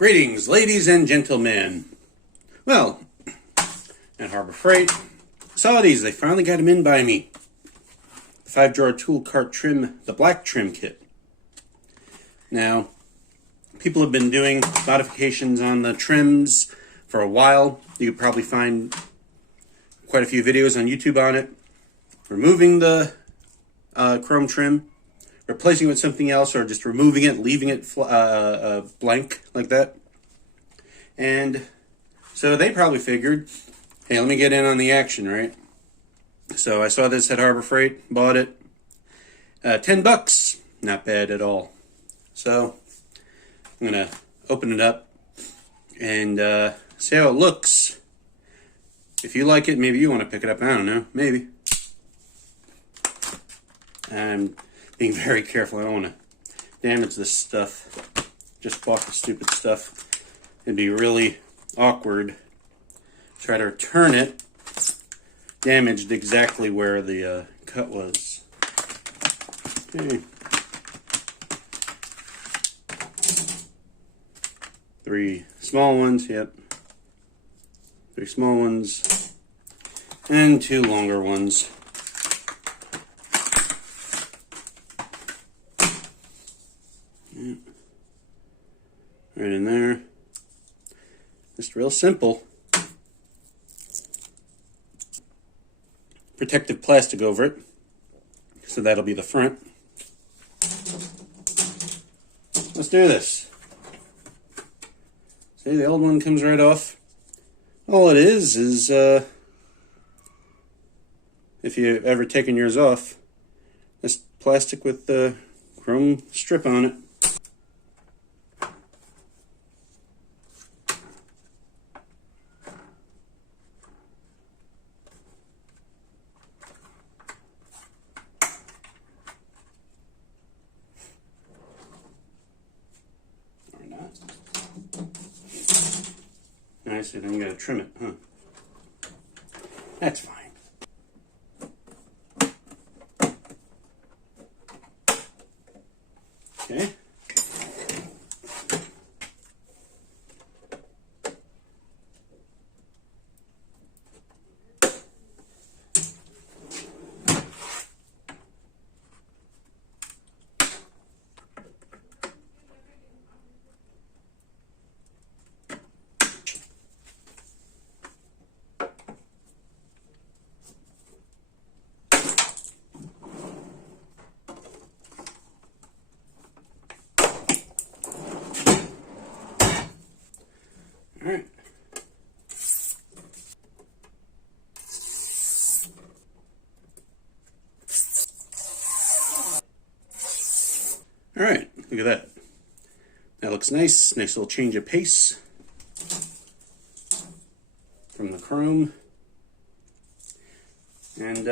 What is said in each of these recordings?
Greetings, ladies and gentlemen. Well, at Harbor Freight, saw these. They finally got them in by me. The 5-drawer tool cart trim, the black trim kit. Now, people have been doing modifications on the trims for a while. You could probably find quite a few videos on YouTube on it. Removing the chrome trim, replacing it with something else, or just removing it, leaving it blank like that. And so they probably figured, hey, let me get in on the action, right? So I saw this at Harbor Freight, bought it. $10, not bad at all. So I'm gonna open it up and see how it looks. If you like it, maybe you want to pick it up. I don't know, maybe. I'm being very careful. I don't want to damage this stuff. Just bought the stupid stuff. It'd be really awkward. Try to return it. Damaged exactly where the cut was. Okay. 3 small ones, yep. 3 small ones. And 2 longer ones. Yep. Right in there. Just real simple. Protective plastic over it. So that'll be the front. Let's do this. See, the old one comes right off. All it is if you've ever taken yours off, this plastic with the chrome strip on it. Or not. I see, then you gotta trim it, huh? That's fine. Okay. All right. All right, look at that. That looks nice. Nice little change of pace from the chrome. And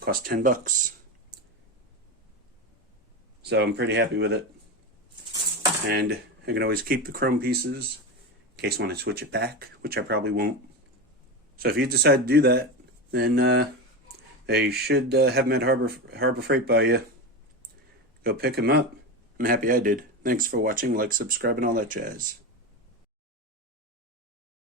cost $10. So I'm pretty happy with it. And I can always keep the chrome pieces in case I want to switch it back, which I probably won't. So if you decide to do that, then they should have them at Harbor Freight by you. Go pick them up. I'm happy I did. Thanks for watching. Like, subscribe, and all that jazz.